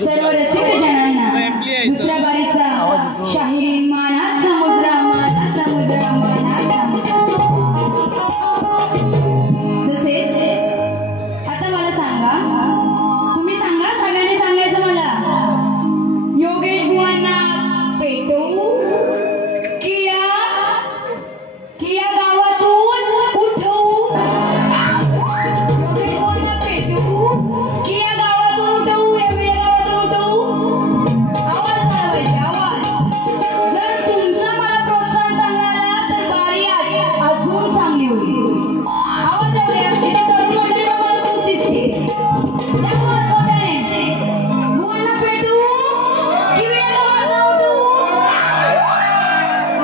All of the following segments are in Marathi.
सर्व रसिक जनांना दुसऱ्या बारीचा शाहिरी मानात समुद्र मानात समुद्र मानात तसेच आता मला सांगा, तुम्ही सांगा, सगळ्यांनी सांगायचं मला, योगेश बुवांना पेटवू किया गावातून उठवू? योगेश बुवांना पेटवू किया गावातून उठवू? या वेळे गावातून उठवू? आवाज आला पाहिजे, आवाज. जर तुमचा मला प्रोत्साहन चांगला आला तर बारी अजून चांगली होईल. आवाज आहे तिथे तरुण मंडळी मला खूप दिसते. त्यामुळे मोठ्याने बुवांना पेटवू की वेळ गावातून उठवू?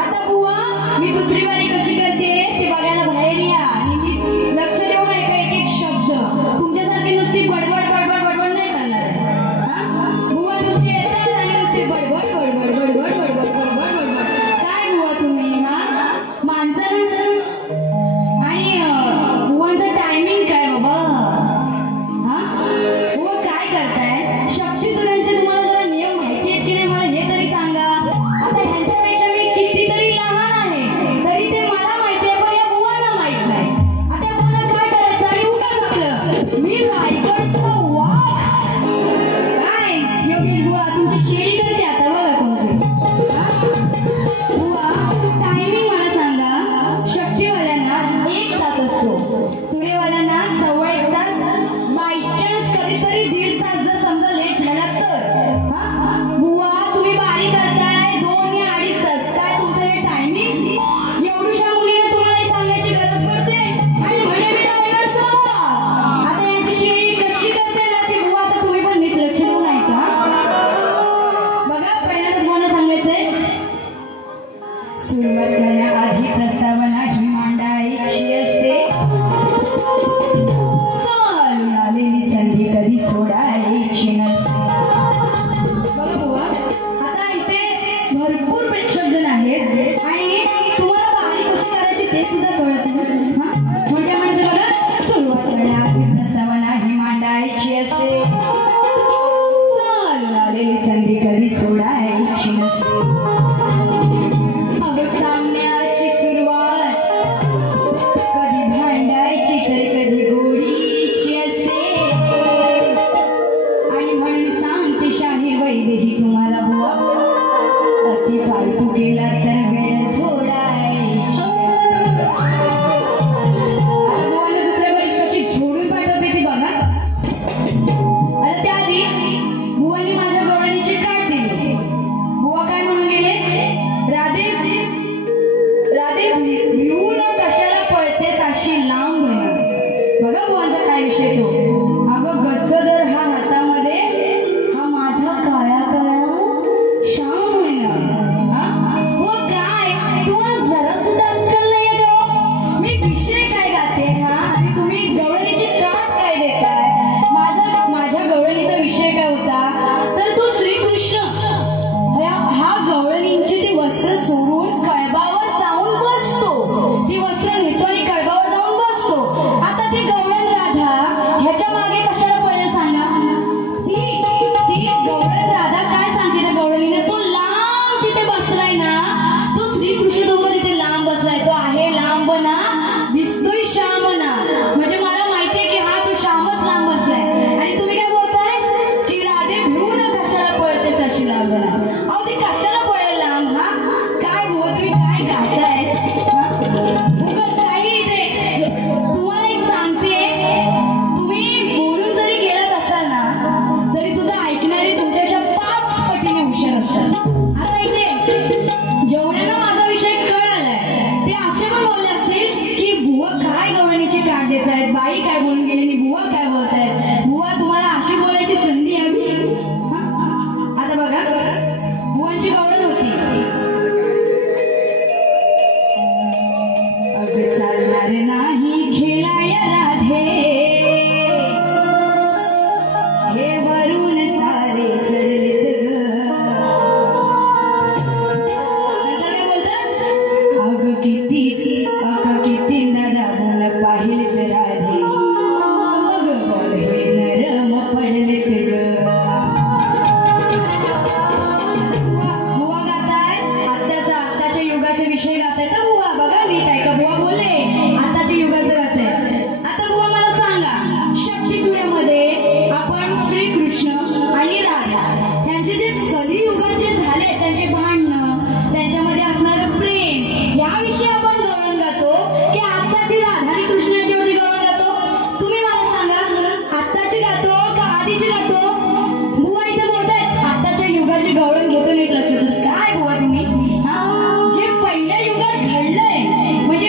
आता बुवा, मी दुसरी बारी कशी करते ते बघायला बाहेर या आणि लक्ष देऊन ऐका एक एक शब्द. तुमच्यासारखी नुसती बडबड बडबड बडबड नाही करणार आहे. बुवा नुसते येतात आणि नुसते बडबड बडबड बडबड बडबड बडबड बडबड. काय बुवा तुम्ही माणसांचं आणि बुवांचं टायमिंग काय बाबा? बुवा काय करताय? शक्तिधरांचे तुम्हाला जरा नियम माहिती आहेत की नाही मला हे तरी सांगा. आता ह्यांच्यापेक्षा मी कितीतरी लहान आहे तरी ते मला माहिती आहे, पण या बुवांना माहित नाही. आता या बुवांना काय करायचं? आणि उगाच आपलं मी रायगडचा वाघ. काय योगेश बुवा तुमची शेळी करते आता बघा तुमची. बुवा टायमिंग मला सांगा. शक्तीवाल्यांना 1 तास असतो, तुरेवाल्यांना 1.25 तास, बाय चान्स कधीतरी 1.5 तास जर समजा लेट झाला तर. बुवा तुम्ही बारी करताय 2 या 2.5 तास. काय तुमचं हे टायमिंग? एवढ्याशा मुलीने तुम्हाला हे सांगायची गरज पडते? आणि म्हणे मी रायगडचा वाघ. आता यांची शेळी कशी करते ना ती बुवा आता तुम्ही पण नीट लक्ष देऊन ऐका. बघा पहिल्यांदाच मला सांगायचंय, सुरुवात करण्याआधी प्रस्तावना ही मांडायची असते. चालून आलेली संधी कधी सोडायची नसते. बघा बुवा, आता इथे भरपूर प्रेक्षक जण आहेत आणि तुम्हाला बारी कशी करायची ते सुद्धा कळत नाही. मोठ्या माणसं बघा, सुरुवात करण्याआधी प्रस्तावना ही मांडायची असते. चालून आलेली संधी कधी सोडायची नसते. अगं सामन्याची सुरुवात कधी भांडायची तर कधी गोडीची असते. आणि म्हणून सांगते शाहीर वैदेही तुम्हाला बुवा, अति फालतू गेला तर वेळ सोडायची असते. काय विषय तो? अगं गच्चदर हा हातामध्ये हा माझा काळा काळा श्याम आहे ना. हो काय तुम्हाला जरा सुद्धा अक्कल नाहीये का हो? मी विषय काय गाते हा आणि तुम्ही गवळणीची काट काय देताय? माझ्या गवळणीचा विषय काय होता तर तो श्रीकृष्ण हा गवळणींची ती वस्त्र चोरून कळबावर जाऊन बसतो. ती वस्त्र नेतो आणि कळबावर जाऊन बसतो. आता ती गवळण राधा ह्याच्या मागे कशाला पडलं सांगा? ती गवळण राधा काय सांगते त्या गवळणीने? तो लांब तिथे बसलाय ना, तो श्रीकृष्ण तो तिथे लांब बसलाय. तो आहे लांब ना, दिसतोय श्याम ना. म्हणजे मला माहितीये की हा तो श्यामच लांब बसलाय. आणि तुम्ही काय बोलताय की राधे भिवून कशाला पळतेस अशी लांब ना? अहो ती कशाला पळेल लांब? हा काय बोल तुम्ही काय गाताय? उगाच काही इथे तुम्हाला एक सांगते, तुम्ही बोलून जरी गेलात असाल ना तरी सुद्धा ऐकणारे तुमच्यापेक्षा 5 पटीने हुशार असतात. आता इथे जेवढ्याला माझा विषय कळालाय ते असे पण बोलले असतील की बुवा काय गवळणीची काट देत आहेत, बाई काय बोलून गेली, बुवा काय बोलत आहेत, बुवा तुम्हाला अशी बोलायची संधी हवी. आता बघा बुवांची गवळण होती. अगं चालणार नाही खेळाय राधे, हे वरून सारे सडलेत ग. नंतर काय बोलतात? अगं किती दाबून पाहिलेत राधे, अगं बघे नरम पडलेत ग. बुवा गाताय आत्ताच्या युगाचे विषय गाताय तर बुवा बघा नीट ऐका. बुवा बोलले आताच्या युगाचं गाताय. आता बुवा मला सांगा, शक्तितुऱ्यामध्ये आपण श्रीकृष्ण आणि राधा यांचे जे कलियुगाचे झाले त्यांचे भांडणं, त्यांच्यामध्ये असणारं प्रेम याविषयी आपण गवळण गातो की आत्ताची राधा आणि कृष्णाच्यावरती गवळण गातो? तुम्ही मला सांगा, आत्ताची गातो का आधीची गातो? बुवा इथे बोलतायत आत्ताच्या युगाची गवळण घेतो. नीट लक्षात काय बुवा तुम्ही? हा जे पहिल्या युगात घडलंय म्हणजे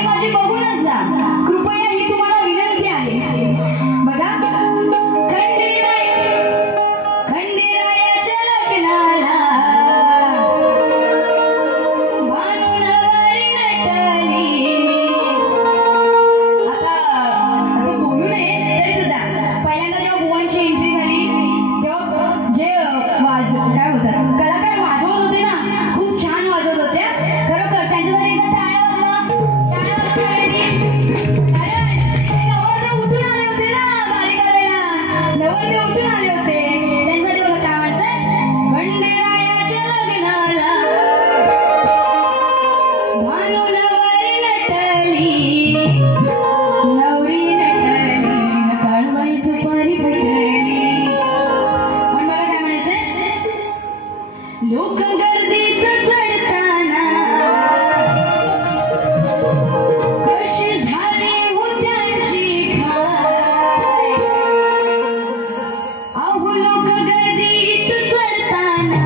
आणि माझी बघूनच जा. कृपया ही तुम्हाला विनंती आहे. बघा, खंडेरायाच्या लग्नाला भानुनवारी नटली. आता असं बोलू नये तरी सुद्धा पहिल्यांदा जेव्हा बुवांची एंट्री झाली तेव्हा जे काय होतं कलाकार वाजवत होते ना, खूप छान वाजवत होते. खरोखर त्यांच्यासाठी एकदा टाळ्या वाजवा. टाळ्या वाजवा. उठून आले होते ना बारी करायला. नवरदेव उठून आले होते. त्यांच्यासाठी बघा काय म्हणतात. खंडेरायाच्या लग्नाला भानुनवारी नटली. नवरी नटली काळवाई सुपारी फुटली. पण बघा काय म्हणायचं. लोक गर्दीत चढताना कशी झाली हो त्यांची घाई. अहो लोक गर्दीत चढताना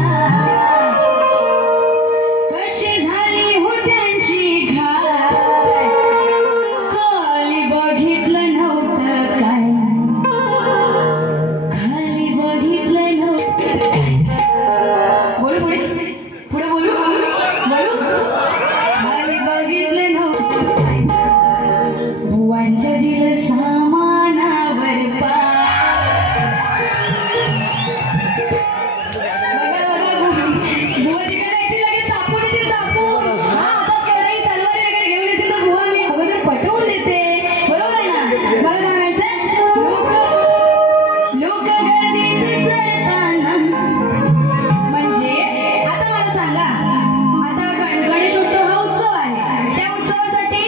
कशी झाली हो त्यांची घाई. खाली बघितलं नव्हतं काय. खाली बघितलं नव्हतं काय. बोलू पुढे पुढे बोलू बोलू. खाली बघितलं नव्हतं काय. बुवांच्या दिल सामानावर पाय. बघा बघा बुवा तिकडे येतील लगेच तापून येतील तापून. हा आता केवढ्याही तलवारी वगैरे घेऊन येतील तर बुवा मी अगोदर पटवून देते. बरोबर आहे ना. बघा काय म्हणायचं. लोक गर्दीत चढताना म्हणजे आता मला सांगा. आता गणेशोत्सव हा उत्सव आहे. त्या उत्सवासाठी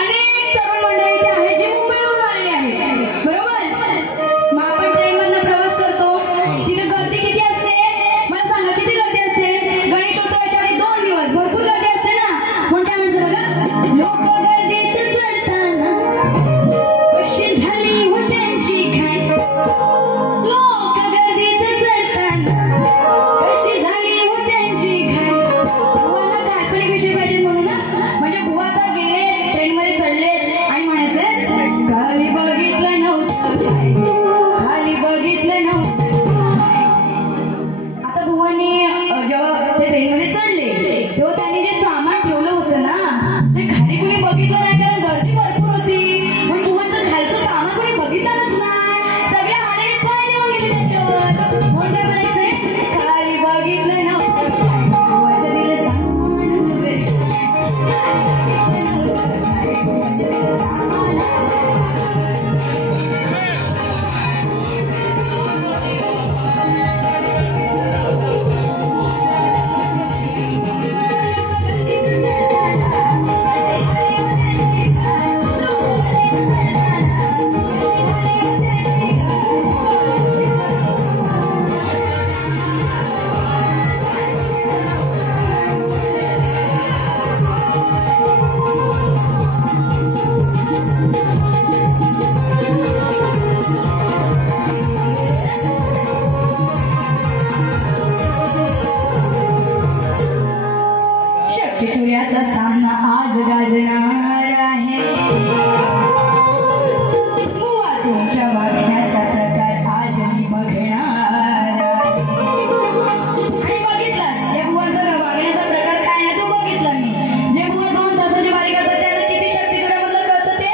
अनेक तरुण मंडळी इथे आहेत जी मुंबईवरून आलेली आहेत. बरोबर. मग आपण ट्रेनमधनं प्रवास करतो. तिथे गर्दी किती असते मला सांगा. किती गर्दी असते. गणेशोत्सवाच्या आधी 2 दिवस भरपूर गर्दी असते ना. म्हणून काय म्हणतो बघा. लोक गर्दीत चढताना कशी झाली हो त्यांची घाई. लोक गर्दीत चढताना कशी झाली हो त्यांची घाई. बुवाला काल्पनिक विषय पाहिजे म्हणून ना. म्हणजे बुवा आता गेले ट्रेनमध्ये चढले आणि म्हणायचं खाली बघितलं नव्हतं काय. खाली बघितलं नव्हतं काय. आता बुवांनी जेव्हा ते ट्रेनमध्ये चढले तेव्हा त्यांनी जे सामान ठेवलं होतं ना ते खाली कुणी बघितलं नाही. कारण गर्दी भरपूर होती. पण बुवांचं खालचं सामान कुणी बघितलंच नाही. सगळे हालेने पाय देऊन गेले त्याच्यावर. म्हणून काय म्हणायचंय. खाली बघितलं नव्हतं काय. बुवाच्या दिलं सामानावर पाय. खाली बघितलं नव्हतं काय. बुवाच्या दिलं सामानावर सूर्याचा सामना आज गाजणार आहे. बुवा तुमच्या वागण्याचा प्रकार आज मी बघणार आहे. आणि बघितलं जे बुवांचा वागण्याचा प्रकार काय आहे तो बघितला मी. जे बुवा 2 तासाची बारी करतात त्यांना किती शक्ती सूर्यामधलं कळतं ते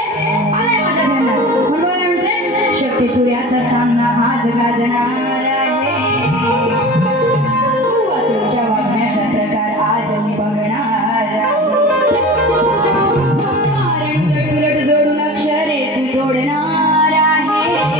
आलंय माझ्या ध्यानात. म्हणून म्हणजे शक्ती सूर्याचा सामना आज गाजणार आहे. बुवा तुमच्या वागण्याचा प्रकार आज मी बघणार. जोडून अक्षरे तू जोडणार आहे.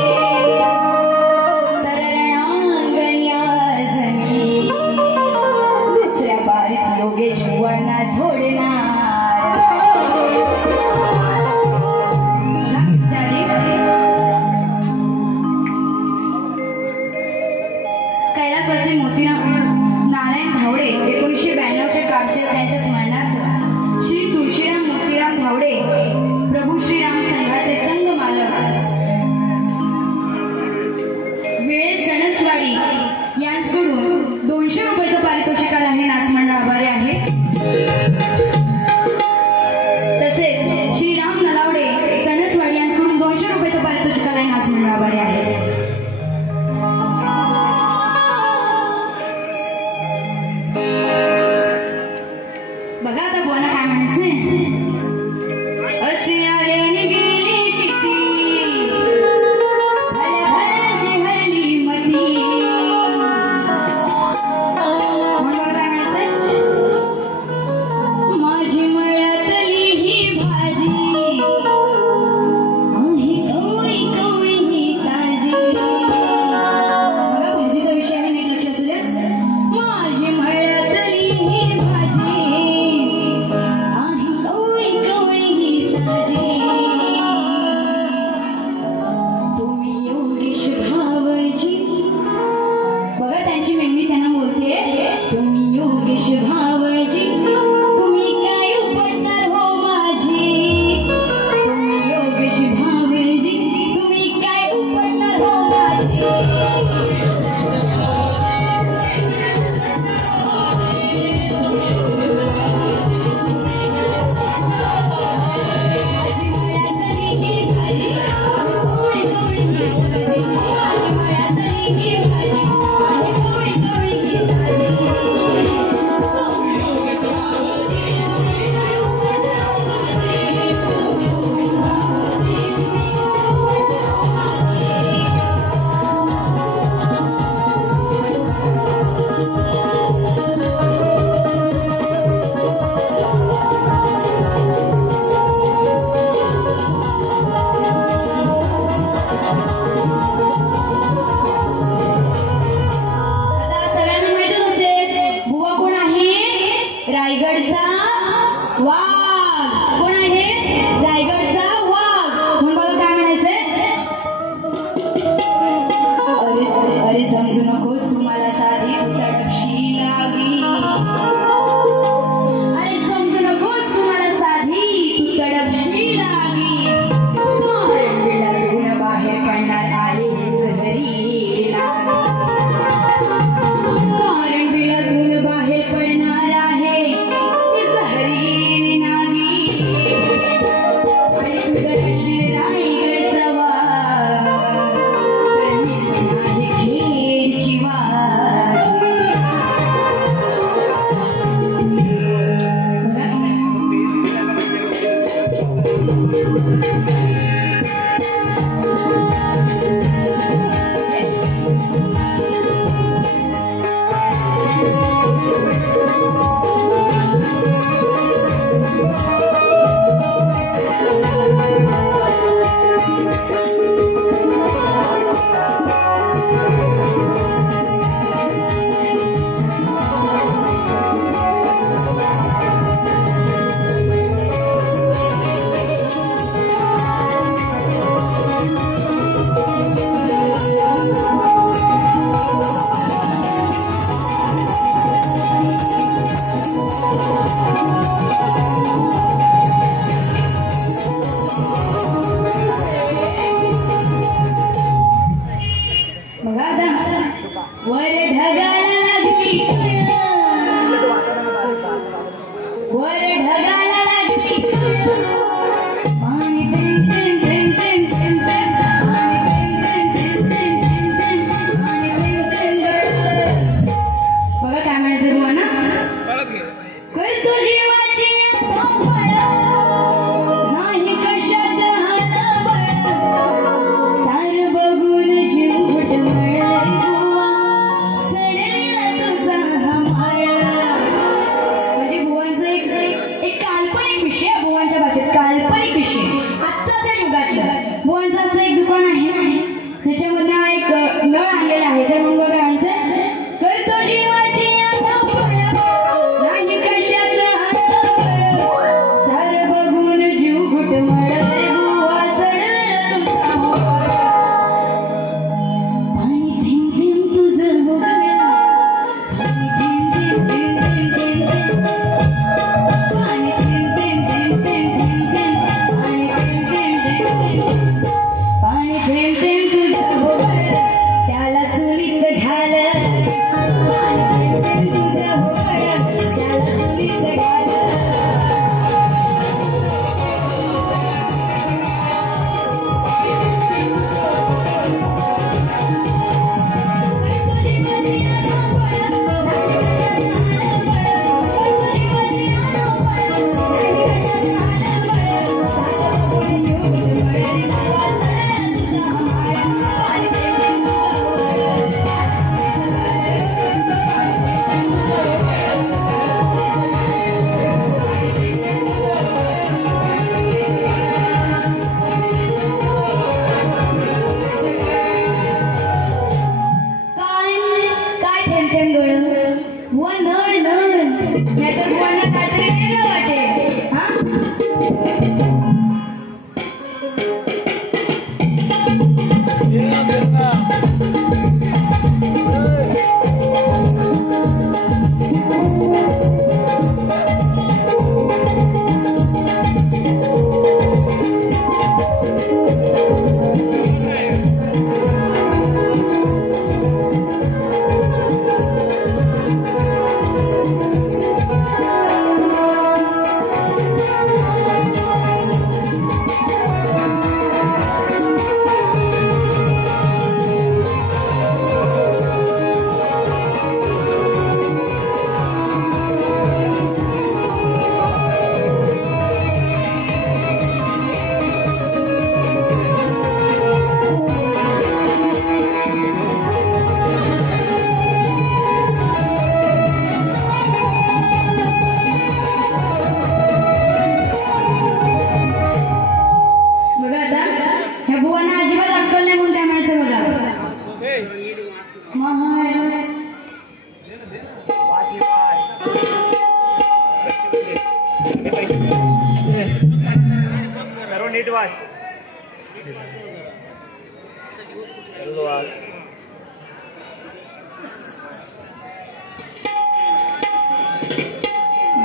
नीट वाच.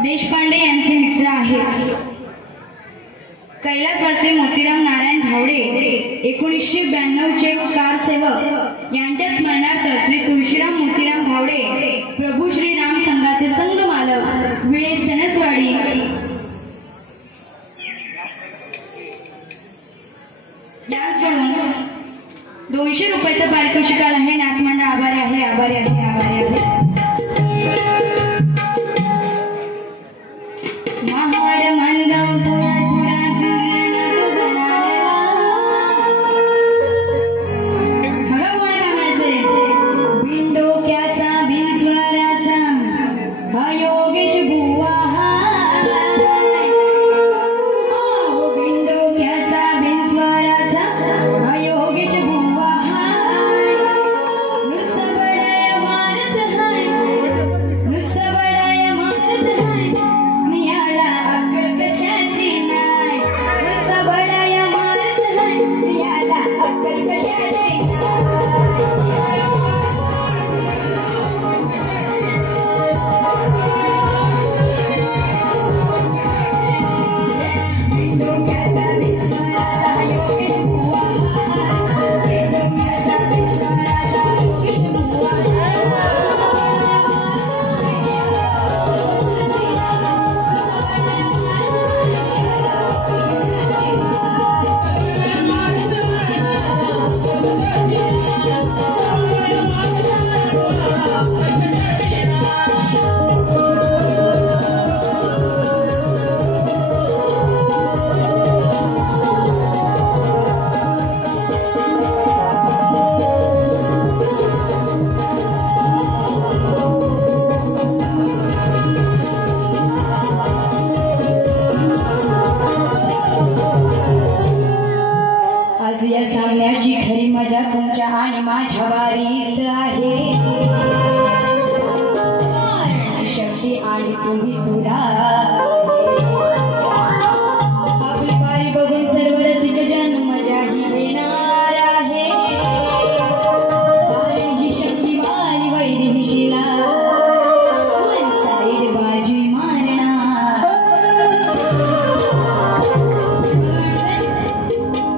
देशपांडे यांचे मित्र आहेत कैलासवासी मोतीराम नारायण भावडे 1992 चे कारसेवक यांच्या स्मरणार्थ श्री तुळशीराम मोतीराम भावडे प्रभू श्री राम संघाचे संघ मालक विळे सणसवाडी याचकडून 200 रुपयाचं पारितोषिक आलं आहे. नाच मंडळ आभारी आहे, आभारी आहे, आभारी आहे. महाड मंडप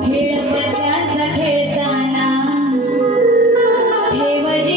खेळ पत्त्यांचा खेळताना हे वजे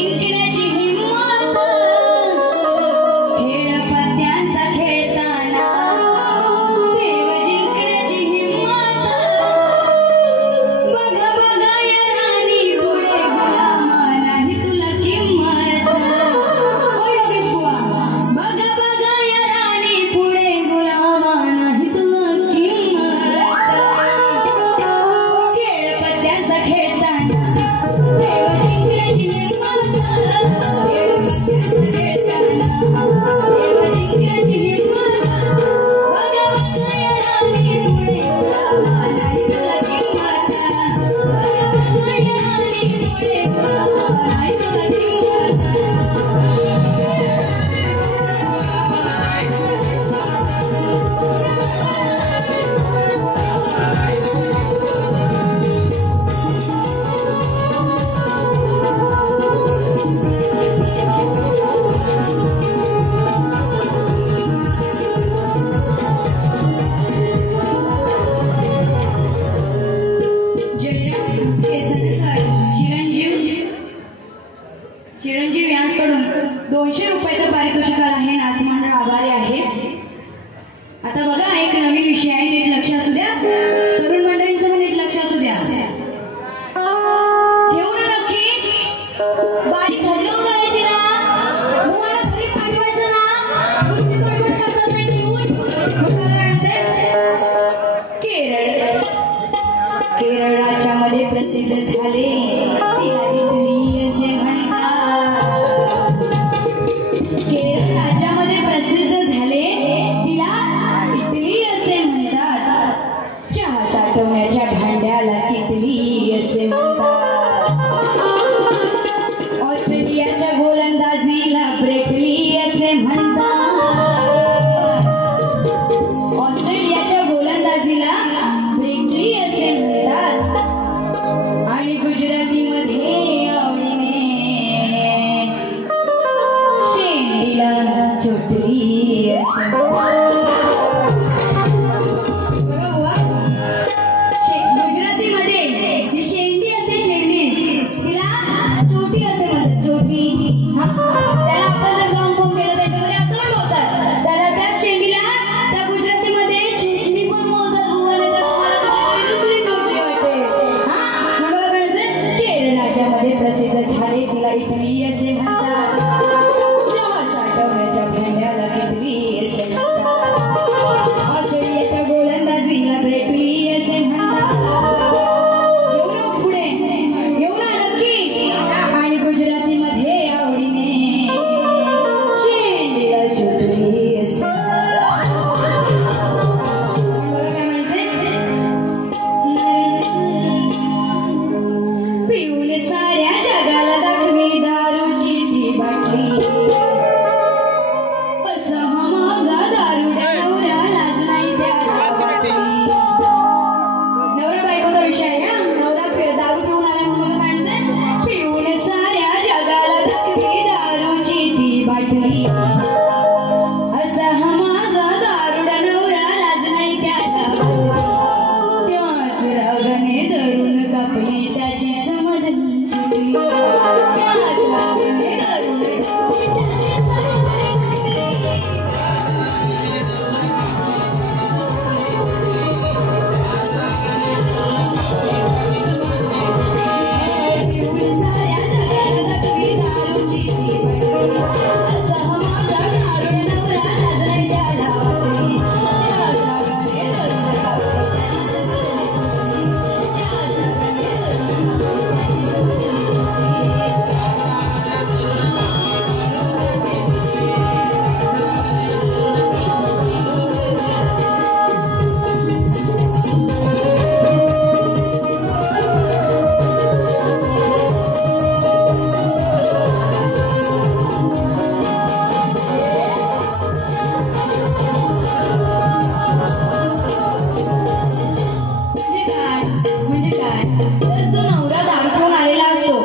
तर जो नवरा दारू पिऊन आलेला असतो,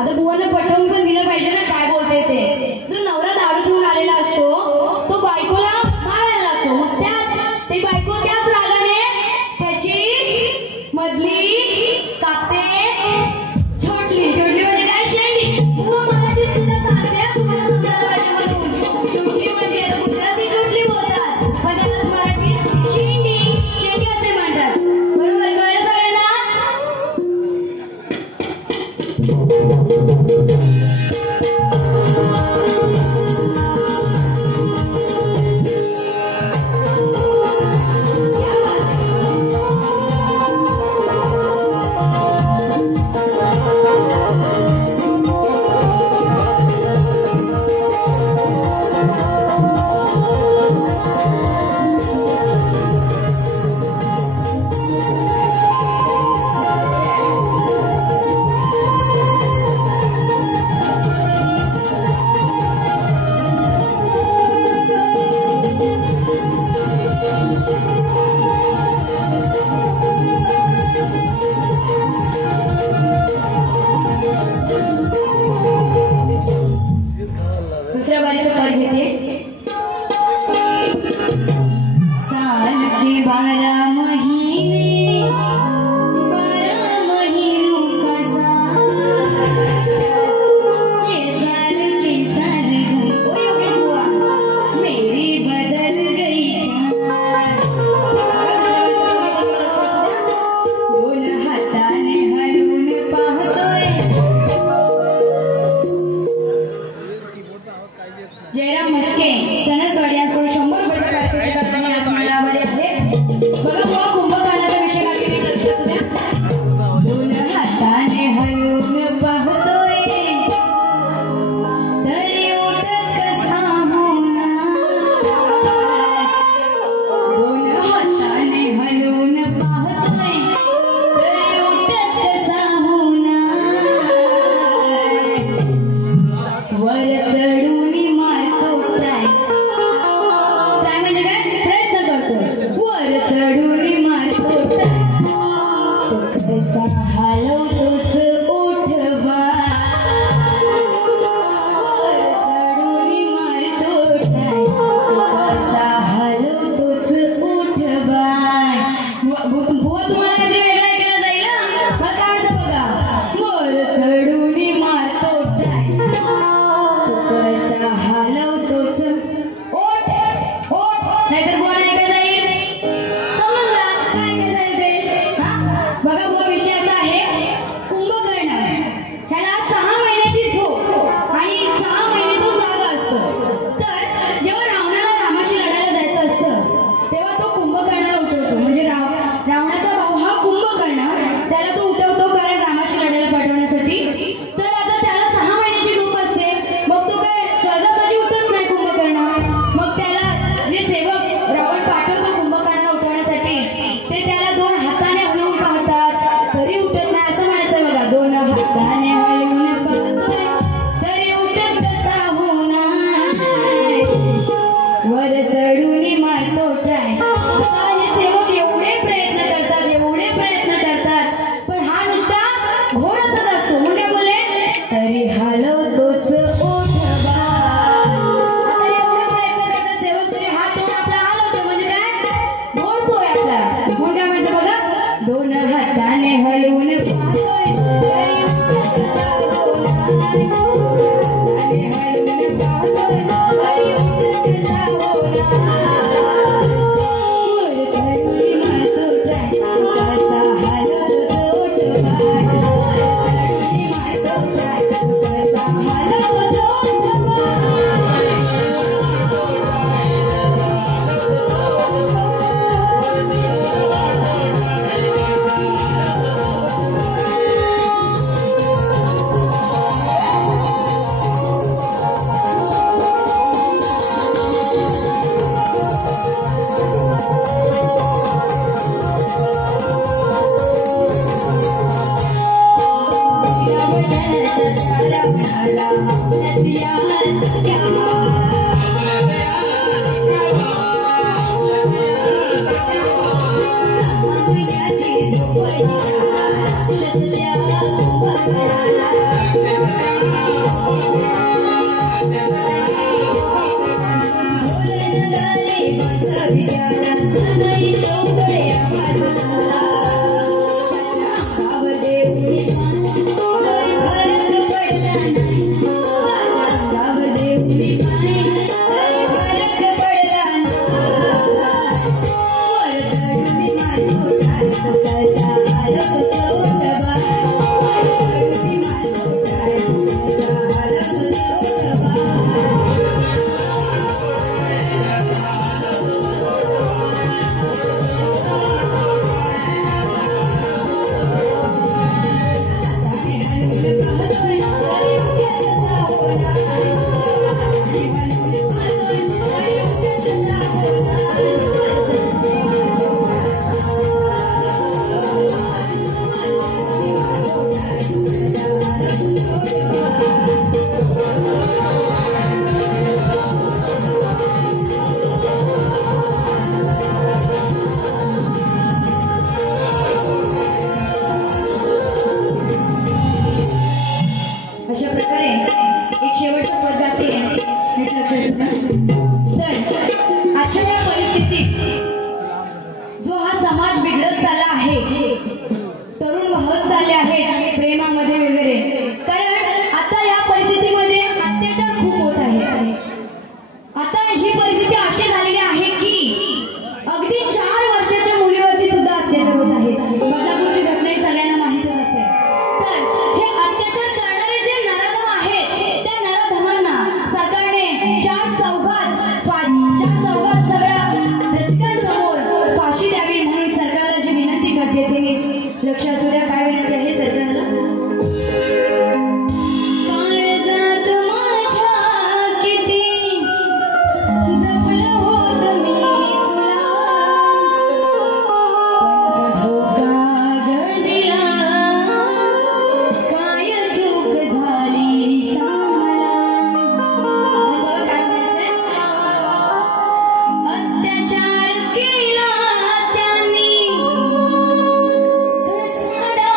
आता बुवांना पटवून पण दिलं पाहिजे ना काय बोलते ते. जो नवरा दारू पिऊन आलेला असतो तो बायकोला मारायला लागतो. मग ती बायको त्याच रागाने त्याची मधली कापते. छोटली म्हणजे काय शेंडी. बुवा मराठीत सुद्धा सांगते तुम्हाला समजायला पाहिजे म्हणून. छोटली म्हणजे गुजराती छोटली बोलतात पण त्यालाच मराठीत शेंडी असे म्हणतात. बरोबर कळलं सगळ्यांना? दुसऱ्या बारीचं पद घेते. साल के 12 महीने 12 महीनों का साल, ये साल के साल ओ योगेश बुआ मेरी बदल गई चाल. दोन हाताने हलवून पाहतोय. जयराम मस्के सणसवाडी याकडून 100 रुपये पारितोषिक तुम्ही आज मिळालेले आहे. बघा बुवा कुंभकर्णाचा विषय काहीतरी लक्षात द्या. दोन हाताने हलवून पाहतोय तरी उठत कसा होणार. दोन हाताने हलवून पाहतोय तरी उठत कसा होणार. वर चढून म्हणजे काय प्रयत्न करतो. वर चढून मारतो तो कसा हलवतोच ओठवा. वर चढून मारतो तो कसा हलवतोच ओठवा. बुवा तुम्हाला काहीतरी वेगळं ऐकलं जाईल ना बघा. वर चढून मारतो तो कसा हलवतोच ओठ. नाहीतर बुवा नाही का जाईल. समजला काय काय जाईल ते. बघा बुवा विषय असा आहे कुंभकर्ण ह्याला 6 महिन्याची झोप आणि 6 महिने तो जागा असतो. तर जेव्हा रावणाला रामाशी लढायला जायचं असतं तेव्हा तो कुंभकर्णाला उठवतो. म्हणजे रावणाचा भाऊ हा कुंभकर्ण त्याला तो उठवतो कारण रामाशी लढायला पाठवण्यासाठी. तर आता त्याला 6 महिन्याची झोप असते. मग तो काय सहजासहजी उठत नाही कुंभकर्ण. मग त्याला जे सेवक रावण पाठवतो कुंभकर्णाला उठवण्यासाठी ते त्याला 2 हाताने हलवून पाहतात तरी उठत नाही. असं म्हणायचं बघा. 2 हाताने हलवून पाहतोय तरी उठत कसा होणार. वर चढून मारतो ट्राय. आता हे सेवक एवढे प्रयत्न करतात पण हा नुसता घोरतच असतो. म्हणजे बोले तरी हलवतोच ओठवा. आता एवढे प्रयत्न करतात सेवक तरी हात तोड आपला हलवतो. म्हणजे काय घोरतोय आपला. म्हणून काय म्हणायचं बघा. 2 हाताने हलवून पाहतोय तरी उठत कसा होणार. हाताने हलवून पाहतोय तरी उठत कसा होणार. वर चढून मारतो ट्राय कसा हलवतो ओठवा. वर चढून मारतो ट्राय कसा हलवतो ओठवा. अत्याचार केला त्यांनी, कसाडा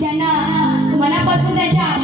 त्यांना मनापासून त्याच्या